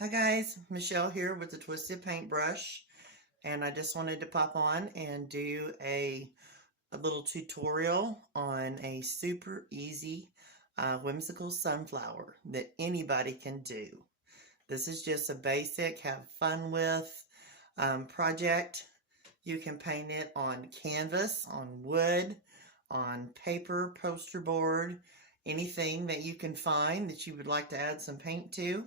Hi guys, Michelle here with the Twisted Paintbrush, and I just wanted to pop on and do a little tutorial on a super easy whimsical sunflower that anybody can do. This is just a basic, have fun with project. You can paint it on canvas, on wood, on paper, poster board, anything that you can find that you would like to add some paint to.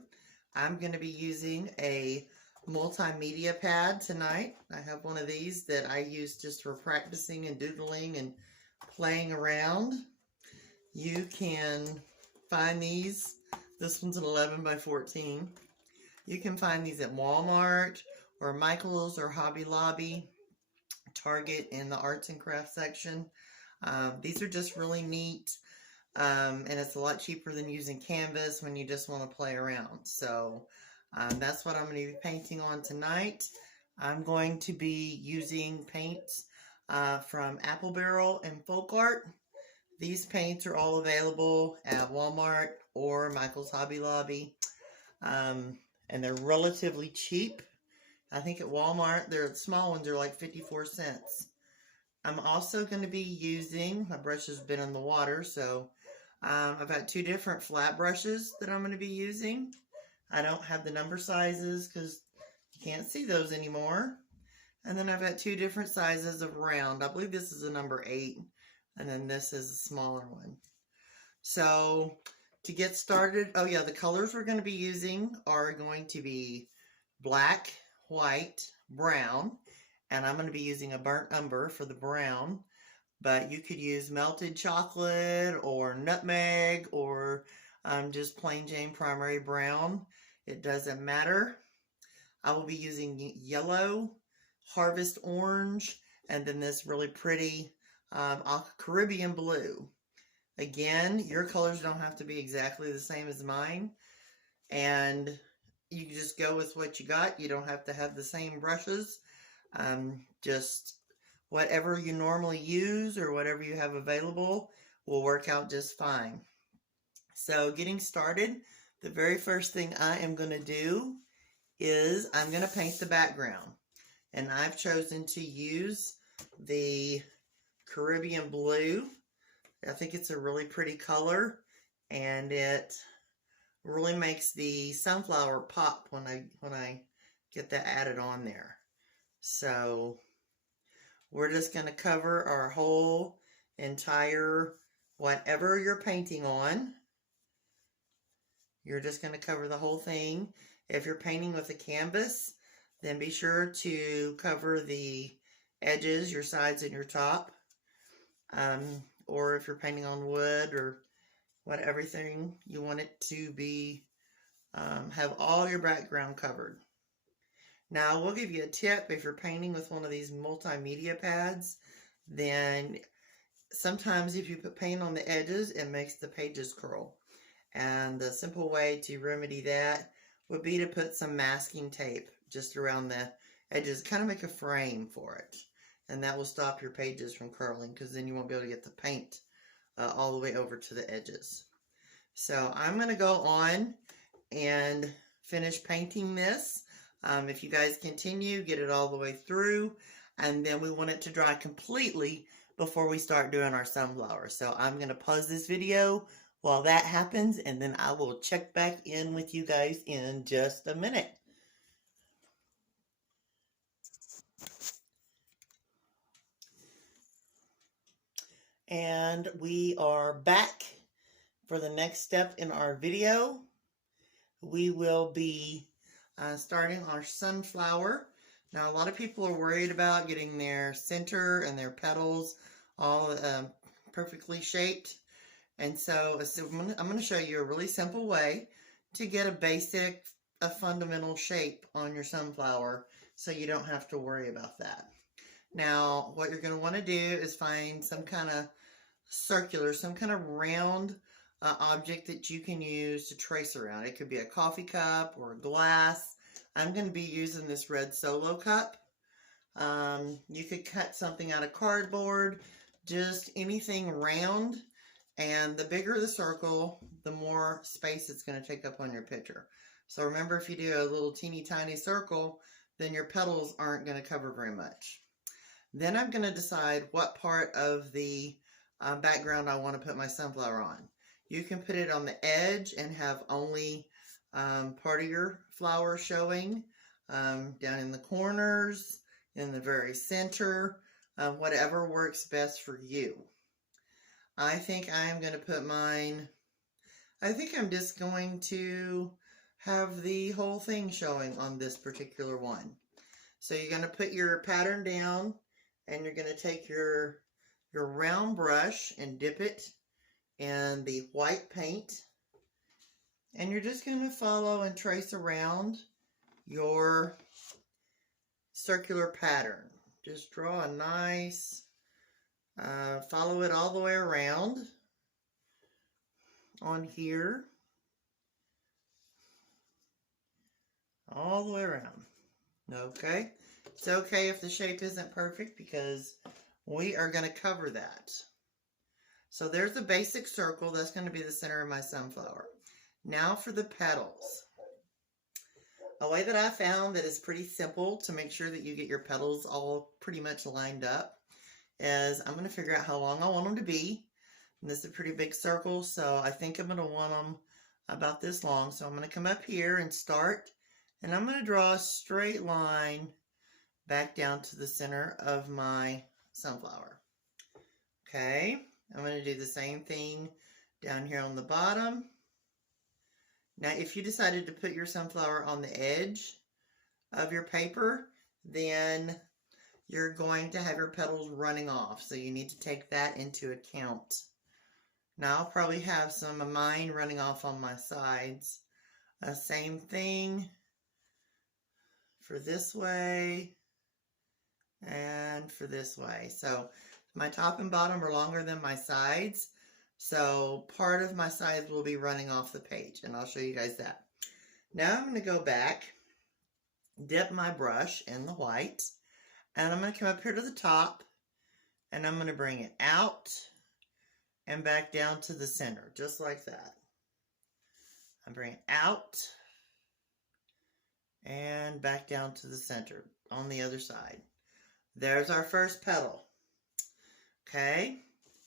I'm going to be using a multimedia pad tonight. I have one of these that I use just for practicing and doodling and playing around. You can find these. This one's an 11 by 14. You can find these at Walmart or Michael's or Hobby Lobby, Target in the arts and crafts section. These are just really neat. And it's a lot cheaper than using canvas when you just want to play around. So that's what I'm going to be painting on tonight. I'm going to be using paints from Apple Barrel and Folk Art. These paints are all available at Walmart or Michael's Hobby Lobby. And they're relatively cheap. I think at Walmart, the small ones are like 54 cents. I'm also going to be using, my brush has been in the water, so I've got two different flat brushes that I'm going to be using. I don't have the number sizes because you can't see those anymore. And then I've got two different sizes of round. I believe this is a number 8, and then this is a smaller one. So to get started, oh yeah, the colors we're going to be using are going to be black, white, brown, and I'm going to be using a burnt umber for the brown. But you could use melted chocolate or nutmeg or just plain Jane primary brown. It doesn't matter. I will be using yellow, harvest orange, and then this really pretty Caribbean blue. Again, your colors don't have to be exactly the same as mine. And you can just go with what you got. You don't have to have the same brushes. Just whatever you normally use or whatever you have available will work out just fine. So getting started, the very first thing I am going to do is I'm going to paint the background. And I've chosen to use the Caribbean blue. I think it's a really pretty color, and it really makes the sunflower pop when I get that added on there. So we're just going to cover our whole entire, whatever you're painting on. You're just going to cover the whole thing. If you're painting with a canvas, then be sure to cover the edges, your sides and your top. Or if you're painting on wood or everything, you want it to be, have all your background covered. Now, we'll give you a tip. If you're painting with one of these multimedia pads, then sometimes if you put paint on the edges, it makes the pages curl. And the simple way to remedy that would be to put some masking tape just around the edges, kind of make a frame for it. And that will stop your pages from curling, because then you won't be able to get the paint all the way over to the edges. So I'm going to go on and finish painting this. If you guys continue, get it all the way through, and then we want it to dry completely before we start doing our sunflower. So I'm going to pause this video while that happens, and then I will check back in with you guys in just a minute. And we are back for the next step in our video. We will be starting our sunflower. Now, a lot of people are worried about getting their center and their petals all perfectly shaped. And so I'm going to show you a really simple way to get a fundamental shape on your sunflower, so you don't have to worry about that. Now, what you're going to want to do is find some kind of circular, some kind of round object that you can use to trace around. It could be a coffee cup or a glass. I'm going to be using this red Solo cup. You could cut something out of cardboard, just anything round. And the bigger the circle, the more space it's going to take up on your picture. So remember, if you do a little teeny tiny circle, then your petals aren't going to cover very much. Then I'm going to decide what part of the background I want to put my sunflower on. You can put it on the edge and have only part of your flower showing, down in the corners, in the very center, whatever works best for you. I think I'm going to put mine, I think I'm just going to have the whole thing showing on this particular one. So you're going to put your pattern down, and you're going to take your round brush and dip it in the white paint, and you're just going to follow and trace around your circular pattern. Just draw a nice, follow it all the way around on here, all the way around. Okay, it's okay if the shape isn't perfect because we are going to cover that. So there's the basic circle. That's going to be the center of my sunflower. Now for the petals. A way that I found that is pretty simple to make sure that you get your petals all pretty much lined up is I'm going to figure out how long I want them to be. And this is a pretty big circle, so I think I'm going to want them about this long. So I'm going to come up here and start, and I'm going to draw a straight line back down to the center of my sunflower. Okay, I'm going to do the same thing down here on the bottom. Now, if you decided to put your sunflower on the edge of your paper, then you're going to have your petals running off. So you need to take that into account. Now, I'll probably have some of mine running off on my sides. Same thing for this way and for this way. So my top and bottom are longer than my sides. So part of my sides will be running off the page, and I'll show you guys that. Now I'm going to go back, dip my brush in the white, and I'm going to come up here to the top, and I'm going to bring it out and back down to the center, just like that. I bring it out and back down to the center on the other side. There's our first petal. Okay,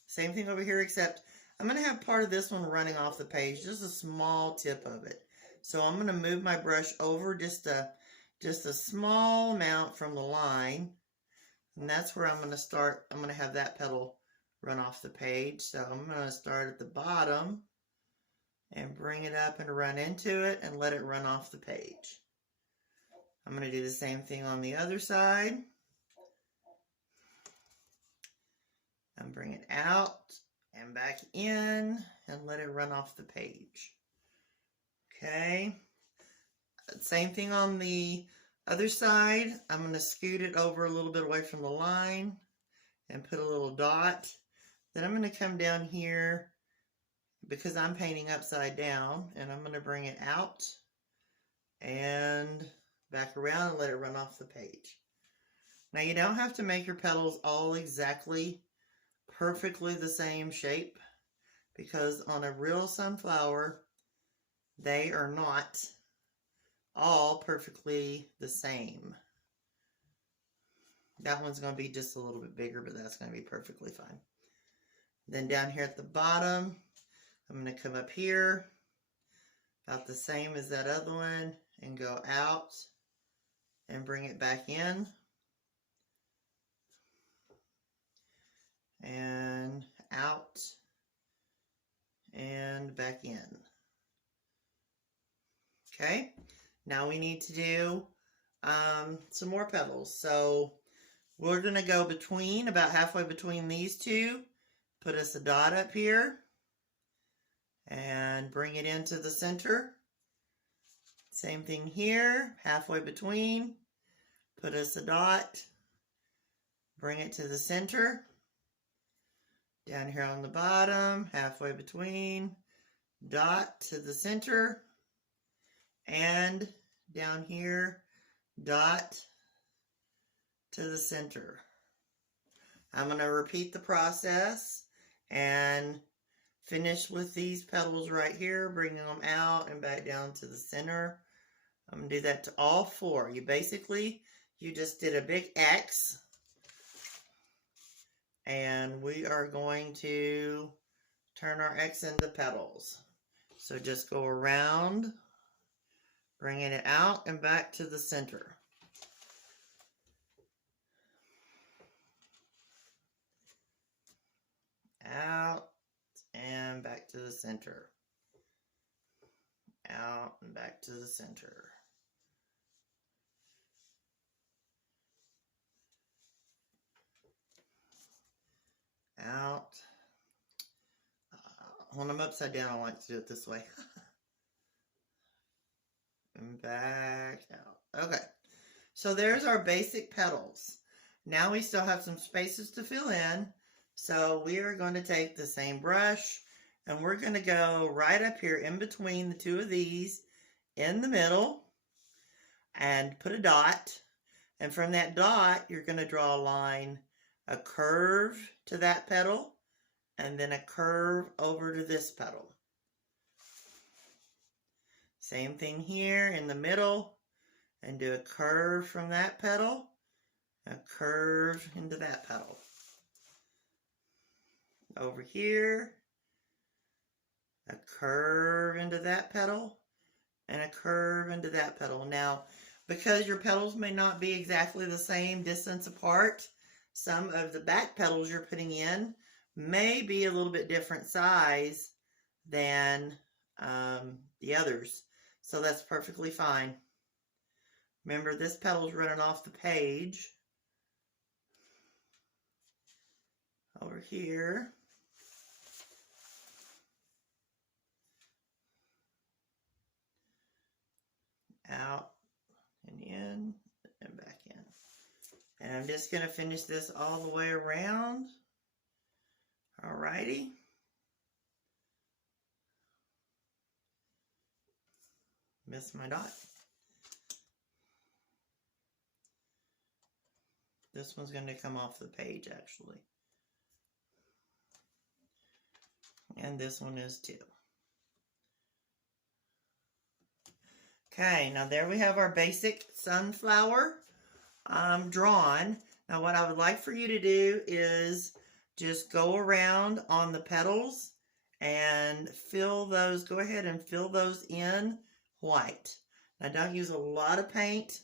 same thing over here, except I'm going to have part of this one running off the page, just a small tip of it. So I'm going to move my brush over just a small amount from the line, and that's where I'm going to start. I'm going to have that petal run off the page. So I'm going to start at the bottom and bring it up and run into it and let it run off the page. I'm going to do the same thing on the other side. And bring it out and back in and let it run off the page. Okay, same thing on the other side. I'm going to scoot it over a little bit away from the line and put a little dot. Then I'm going to come down here because I'm painting upside down, and I'm going to bring it out and back around and let it run off the page. Now you don't have to make your petals all exactly perfectly the same shape, because on a real sunflower they are not all perfectly the same. That one's going to be just a little bit bigger, but that's going to be perfectly fine. Then down here at the bottom, I'm going to come up here about the same as that other one and go out and bring it back in. And out and back in. Okay, now we need to do some more petals. So we're going to go between, about halfway between these two, put us a dot up here and bring it into the center. Same thing here, halfway between, put us a dot, bring it to the center. Down here on the bottom, halfway between, dot to the center, and down here, dot to the center. I'm going to repeat the process and finish with these petals right here, bringing them out and back down to the center I'm going to do that to all 4. You just did a big X. And we are going to turn our X into petals. So just go around, bringing it out and back to the center. Out and back to the center. Out and back to the center. Out. When I'm upside down, I like to do it this way. And back out. Okay. So there's our basic petals. Now we still have some spaces to fill in. So we are going to take the same brush and we're going to go right up here in between the 2 of these in the middle and put a dot. And from that dot, you're going to draw a line, a curve to that petal, and then a curve over to this petal. Same thing here in the middle, and do a curve from that petal, a curve into that petal. Over here, a curve into that petal, and a curve into that petal. Now, because your petals may not be exactly the same distance apart, some of the back petals you're putting in may be a little bit different size than the others. So that's perfectly fine. Remember, this petal's running off the page. Over here. Out and in and back in. And I'm just going to finish this all the way around. Alrighty. Missed my dot. This one's going to come off the page actually. And this one is too. Okay, now there we have our basic sunflower drawn. Now what I would like for you to do is just go around on the petals and fill those, go ahead and fill those in white. Now don't use a lot of paint,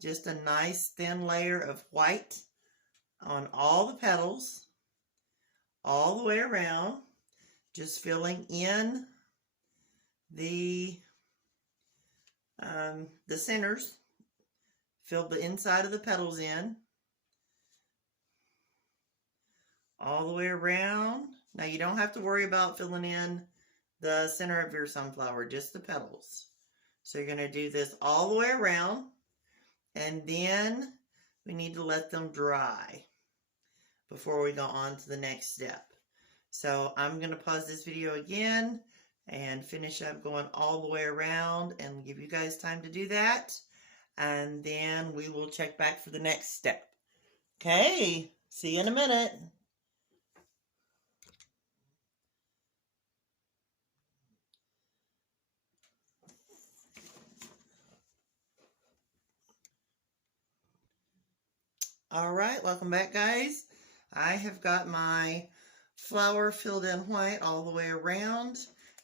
just a nice thin layer of white on all the petals, all the way around, just filling in the centers. Fill the inside of the petals in. All the way around. Now you don't have to worry about filling in the center of your sunflower, just the petals. So you're going to do this all the way around. And then we need to let them dry before we go on to the next step. So I'm going to pause this video again and finish up going all the way around and give you guys time to do that. And then we will check back for the next step. Okay, see you in a minute. All right, welcome back, guys. I have got my flower filled in white all the way around,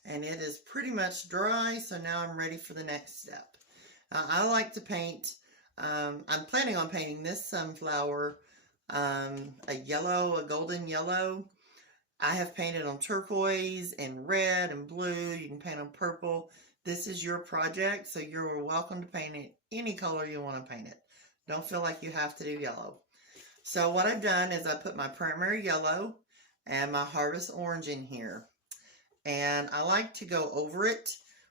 and it is pretty much dry, so now I'm ready for the next step. I like to paint, I'm planning on painting this sunflower a yellow, a golden yellow. I have painted on turquoise and red and blue. You can paint on purple. This is your project, so you're welcome to paint it any color you want to paint it. Don't feel like you have to do yellow. So what I've done is I put my primary yellow and my harvest orange in here. And I like to go over it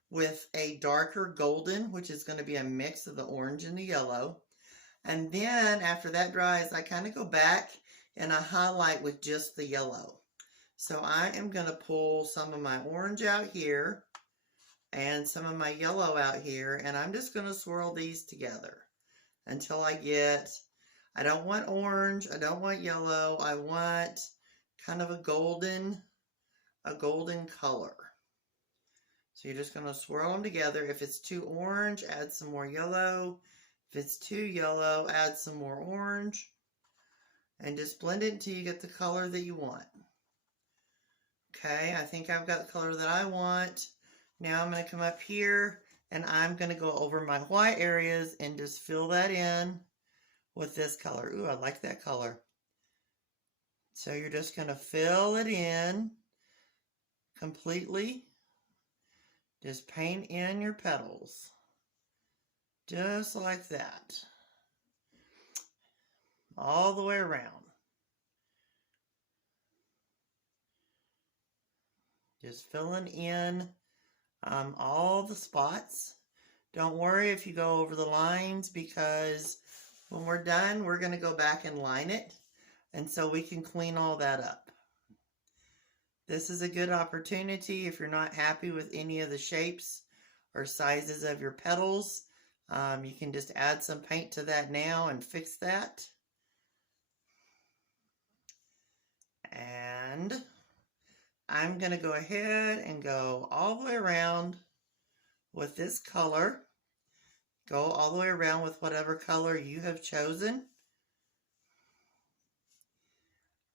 with a darker golden, which is going to be a mix of the orange and the yellow. And then after that dries, I kind of go back and I highlight with just the yellow. So I am going to pull some of my orange out here and some of my yellow out here, and I'm just going to swirl these together until I get, I don't want orange, I don't want yellow, I want kind of a golden color. So you're just going to swirl them together. If it's too orange, add some more yellow. If it's too yellow, add some more orange. And just blend it until you get the color that you want. Okay, I think I've got the color that I want. Now I'm going to come up here and I'm going to go over my white areas and just fill that in with this color. Ooh, I like that color. So you're just going to fill it in completely. Just paint in your petals. Just like that. All the way around. Just filling in all the spots. Don't worry if you go over the lines, because when we're done, we're going to go back and line it. And so we can clean all that up. This is a good opportunity if you're not happy with any of the shapes or sizes of your petals. You can just add some paint to that now and fix that. And I'm going to go ahead and go all the way around with this color. Go all the way around with whatever color you have chosen.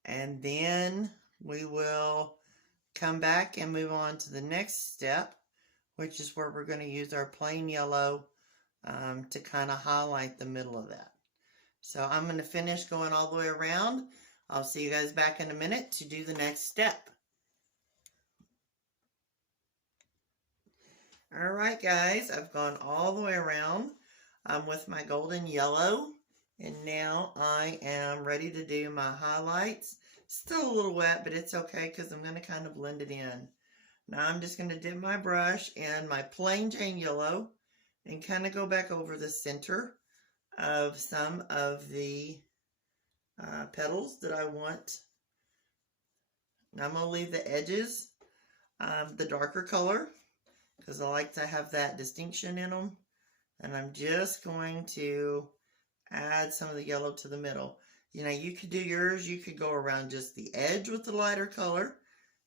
And then we will come back and move on to the next step, which is where we're going to use our plain yellow to kind of highlight the middle of that. So I'm going to finish going all the way around. I'll see you guys back in a minute to do the next step. Alright guys, I've gone all the way around with my golden yellow, and now I am ready to do my highlights. Still a little wet, but it's okay because I'm going to kind of blend it in. Now I'm just going to dip my brush in my plain Jane yellow and kind of go back over the center of some of the petals that I want. Now I'm going to leave the edges the darker color, because I like to have that distinction in them. And I'm just going to add some of the yellow to the middle. You know, you could do yours, you could go around just the edge with the lighter color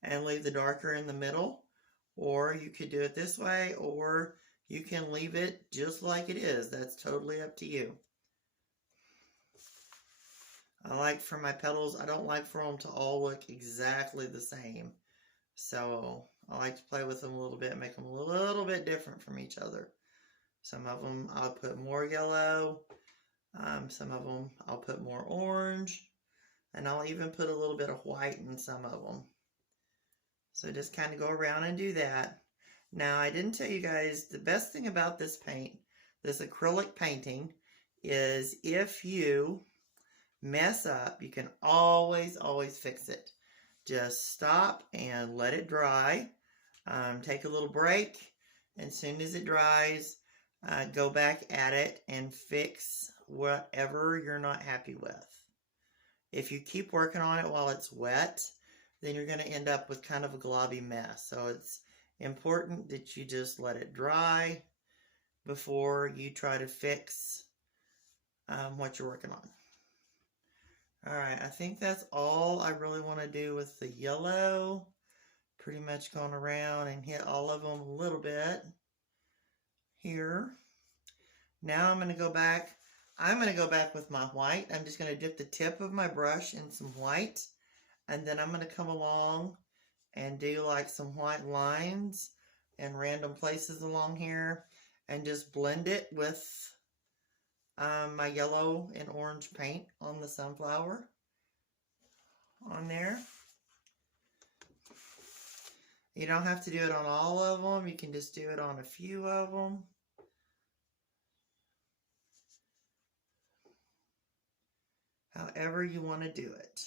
and leave the darker in the middle. Or you could do it this way, or you can leave it just like it is. That's totally up to you. I like for my petals, I don't like for them to all look exactly the same. So I like to play with them a little bit, make them a little bit different from each other. Some of them I'll put more yellow, some of them I'll put more orange, and I'll even put a little bit of white in some of them. So just kind of go around and do that. Now I didn't tell you guys, the best thing about this paint, this acrylic painting, is if you mess up, you can always fix it. Just stop and let it dry. Take a little break, and as soon as it dries, go back at it and fix whatever you're not happy with. If you keep working on it while it's wet, then you're going to end up with kind of a globby mess. So it's important that you just let it dry before you try to fix what you're working on. Alright, I think that's all I really want to do with the yellow. Pretty much going around and hit all of them a little bit here. Now I'm going to go back. I'm going to go back with my white. I'm just going to dip the tip of my brush in some white. And then I'm going to come along and do like some white lines in random places along here. And just blend it with my yellow and orange paint on the sunflower on there. You don't have to do it on all of them. You can just do it on a few of them. However you want to do it.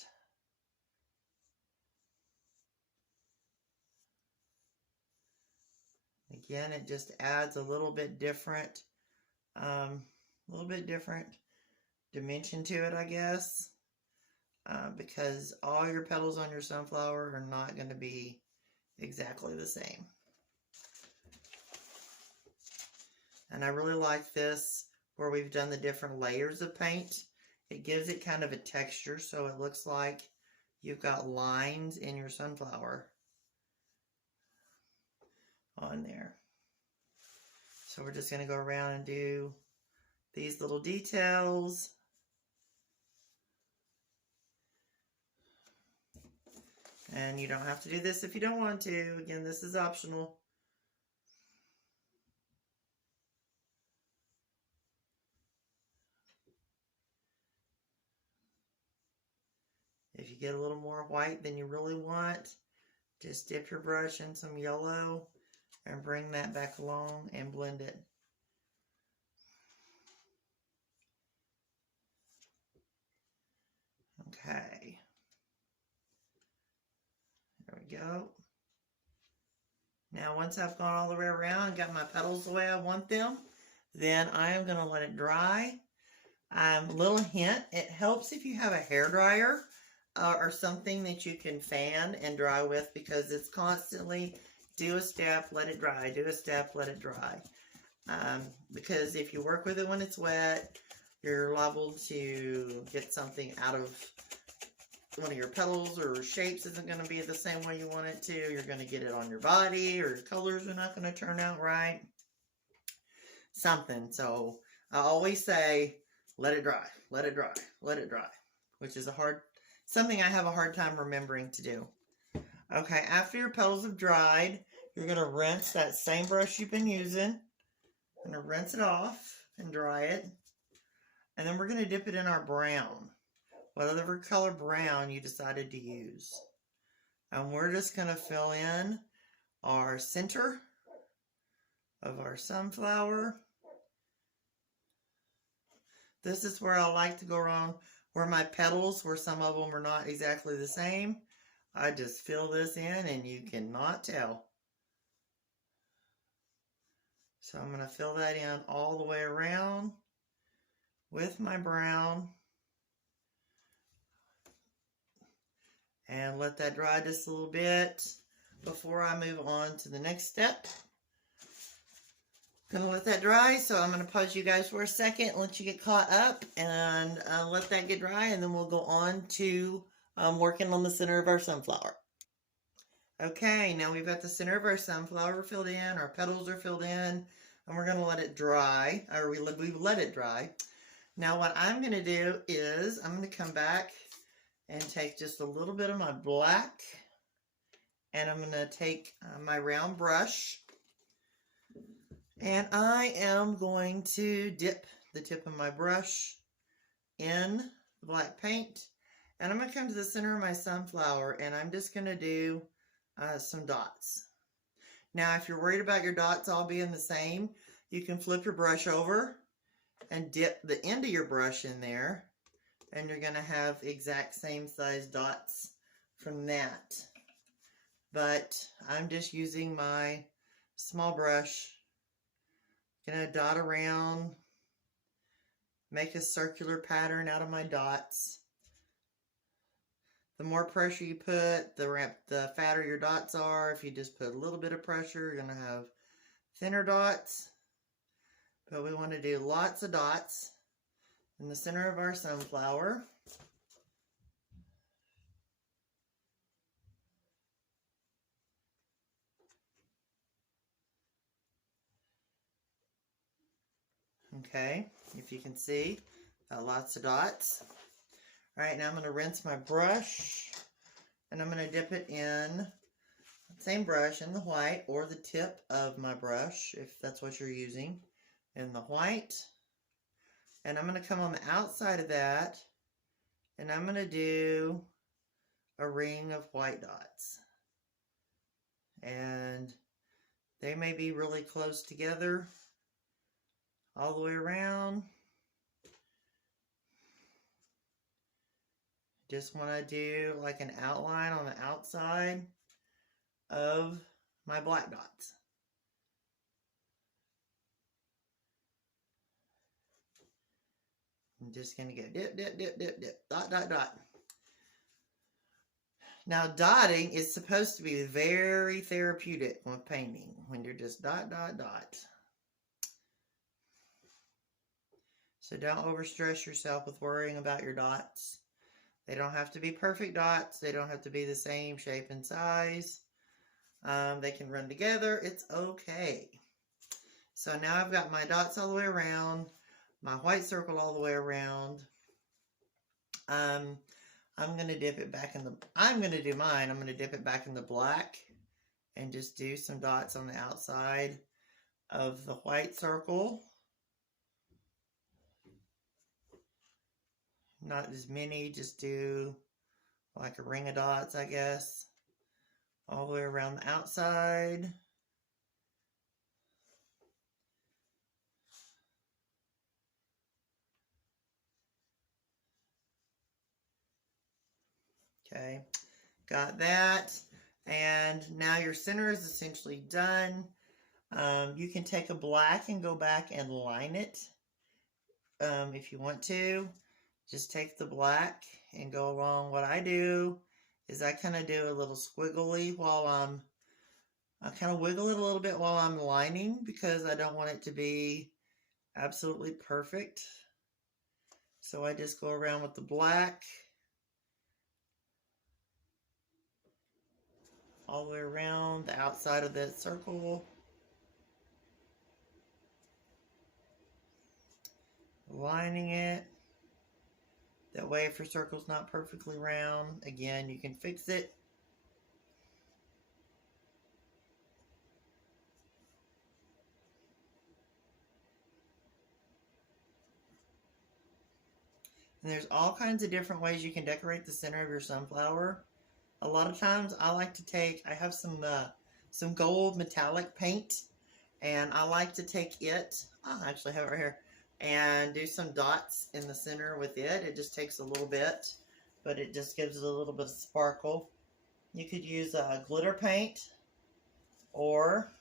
Again, it just adds a little bit different dimension to it, I guess, because all your petals on your sunflower are not going to be exactly the same. And I really like this where we've done the different layers of paint. It gives it kind of a texture, so it looks like you've got lines in your sunflower. on there. So we're just going to go around and do these little details. And you don't have to do this if you don't want to. Again, this is optional. If you get a little more white than you really want, just dip your brush in some yellow and bring that back along and blend it. Okay. There we go. Now once I've gone all the way around and got my petals the way I want them, then I am going to let it dry. Little hint, it helps if you have a hair dryer or something that you can fan and dry with, because it's constantly do a step, let it dry, do a step, let it dry. Because if you work with it when it's wet, you're liable to get something out of one of your petals, or shapes isn't going to be the same way you want it to. You're going to get it on your body, or your colors are not going to turn out right. Something. So I always say, let it dry, let it dry, let it dry, which is something I have a hard time remembering to do. Okay, after your petals have dried, you're going to rinse that same brush you've been using. I'm going to rinse it off and dry it. And then we're going to dip it in our brown, whatever color brown you decided to use. And we're just going to fill in our center of our sunflower. This is where I like to go around where my petals, where some of them are not exactly the same. I just fill this in and you cannot tell. So I'm going to fill that in all the way around with my brown. And let that dry just a little bit before I move on to the next step. Gonna let that dry, so I'm gonna pause you guys for a second, let you get caught up, and let that get dry, and then we'll go on to working on the center of our sunflower. Okay, now we've got the center of our sunflower filled in, our petals are filled in, and we're gonna let it dry, or we let it dry. Now what I'm gonna do is I'm gonna come back and take just a little bit of my black, and I'm gonna take my round brush. And I am going to dip the tip of my brush in the black paint. And I'm going to come to the center of my sunflower, and I'm just going to do some dots. Now, if you're worried about your dots all being the same, you can flip your brush over and dip the end of your brush in there. And you're going to have exact same size dots from that. But I'm just using my small brush. Gonna dot around, make a circular pattern out of my dots. The more pressure you put, the fatter your dots are. If you just put a little bit of pressure, you're gonna have thinner dots. But we want to do lots of dots in the center of our sunflower. Okay, if you can see, got lots of dots. All right, now I'm going to rinse my brush, and I'm going to dip it in the same brush in the white, or the tip of my brush, if that's what you're using, in the white. And I'm going to come on the outside of that, and I'm going to do a ring of white dots. And they may be really close together all the way around. Just want to do like an outline on the outside of my black dots. I'm just going to go dip, dip, dip, dip, dip, dot, dot, dot. Now, dotting is supposed to be very therapeutic with painting, when you're just dot, dot, dot. So don't overstress yourself with worrying about your dots. They don't have to be perfect dots. They don't have to be the same shape and size. They can run together. It's okay. So now I've got my dots all the way around, my white circle all the way around. I'm going to dip it back in the, I'm going to do mine. I'm going to dip it back in the black and just do some dots on the outside of the white circle. Not as many, just do like a ring of dots, I guess, all the way around the outside. Okay, got that. And now your center is essentially done. You can take a black and go back and line it if you want to. Just take the black and go along. What I do is I kind of do a little squiggly while I kind of wiggle it a little bit while I'm lining because I don't want it to be absolutely perfect. So I just go around with the black all the way around the outside of that circle. Lining it. That way if your circle's not perfectly round, again, you can fix it. And there's all kinds of different ways you can decorate the center of your sunflower. A lot of times I like to take, I have some gold metallic paint, and I like to take it, I actually have it right here, and do some dots in the center with it. It just takes a little bit, but it just gives it a little bit of sparkle. You could use glitter paint, or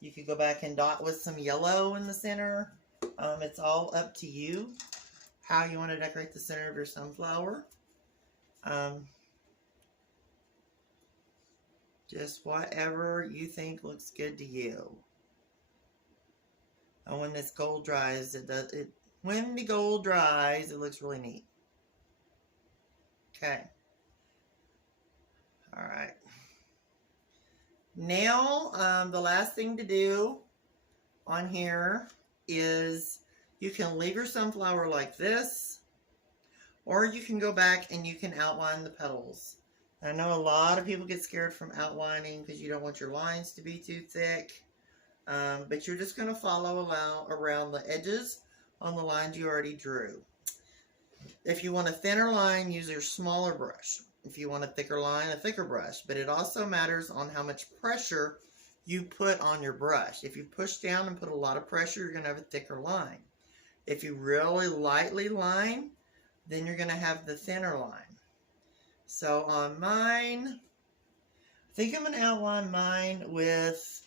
you could go back and dot with some yellow in the center. It's all up to you how you want to decorate the center of your sunflower. Just whatever you think looks good to you. And when this gold dries, when the gold dries, it looks really neat. Okay. All right. Now, the last thing to do on here is you can leave your sunflower like this, or you can go back and you can outline the petals. I know a lot of people get scared from outlining because you don't want your lines to be too thick, but you're just going to follow around the edges on the lines you already drew. If you want a thinner line, use your smaller brush. If you want a thicker line, a thicker brush. But it also matters on how much pressure you put on your brush. If you push down and put a lot of pressure, you're going to have a thicker line. If you really lightly line, then you're going to have the thinner line. So on mine, I think I'm going to outline mine with,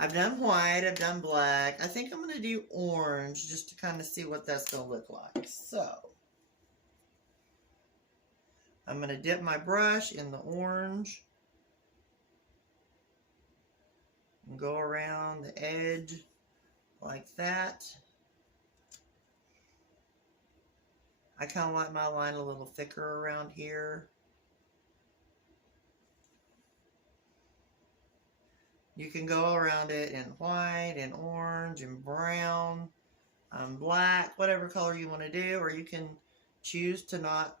I've done white, I've done black. I think I'm going to do orange just to kind of see what that's going to look like. So I'm going to dip my brush in the orange and go around the edge like that. I kind of like my line a little thicker around here. You can go around it in white and orange and brown, black, whatever color you want to do, or you can choose to not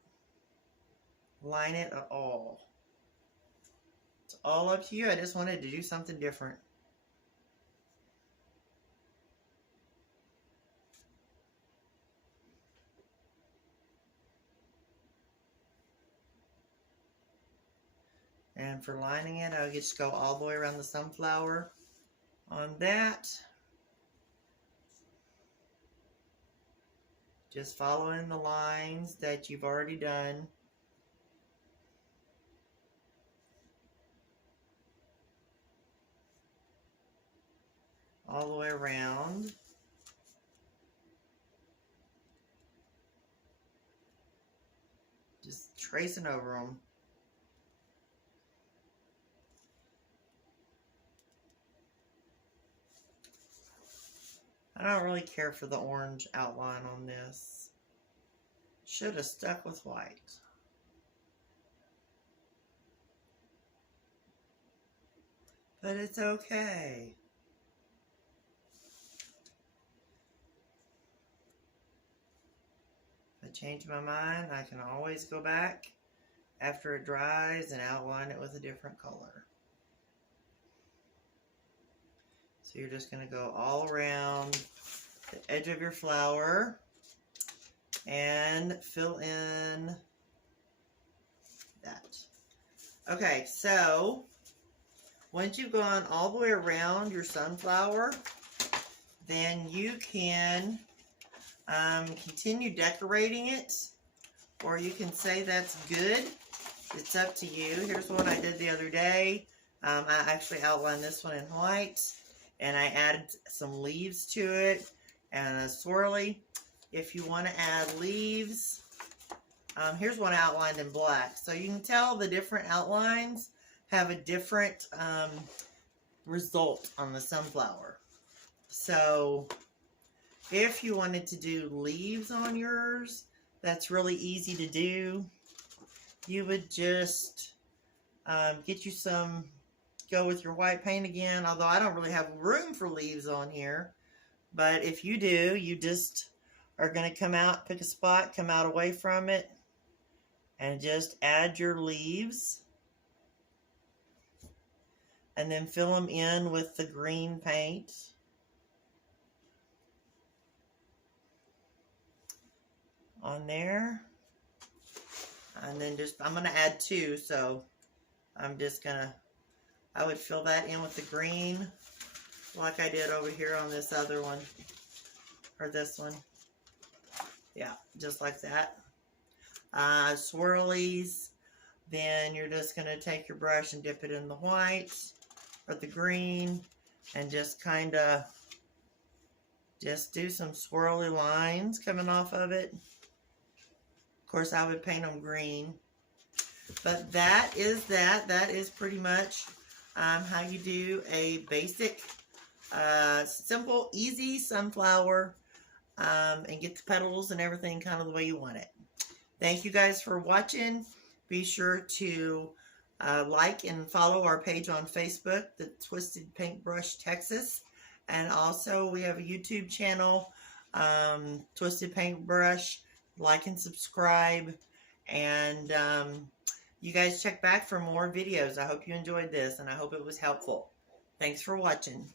line it at all. It's all up to you. I just wanted to do something different. And for lining it, I'll just go all the way around the sunflower on that. Just following the lines that you've already done. All the way around. Just tracing over them. I don't really care for the orange outline on this. Should have stuck with white. but it's okay. If I change my mind, I can always go back after it dries and outline it with a different color. So you're just going to go all around the edge of your flower and fill in that. Okay, so once you've gone all the way around your sunflower, then you can continue decorating it, or you can say that's good. It's up to you. Here's what I did the other day. I actually outlined this one in white, and I added some leaves to it and a swirly. If you want to add leaves, here's one outlined in black. So you can tell the different outlines have a different result on the sunflower. So if you wanted to do leaves on yours, that's really easy to do. You would just get you some, go with your white paint again, although I don't really have room for leaves on here. But if you do, you just are going to come out, pick a spot, come out away from it, and just add your leaves. And then fill them in with the green paint. On there. And then just, I'm going to add 2, so I'm just going to, I would fill that in with the green like I did over here on this other one, or this one. Yeah, just like that. Swirlies, then you're just going to take your brush and dip it in the white or the green and just kind of just do some swirly lines coming off of it. Of course, I would paint them green. But that is that. That is pretty much how you do a basic, simple, easy sunflower and get the petals and everything kind of the way you want it. Thank you guys for watching. Be sure to like and follow our page on Facebook, the Twisted Paintbrush Texas. And also we have a YouTube channel, Twisted Paintbrush. Like and subscribe, and you guys check back for more videos. I hope you enjoyed this, and I hope it was helpful. Thanks for watching.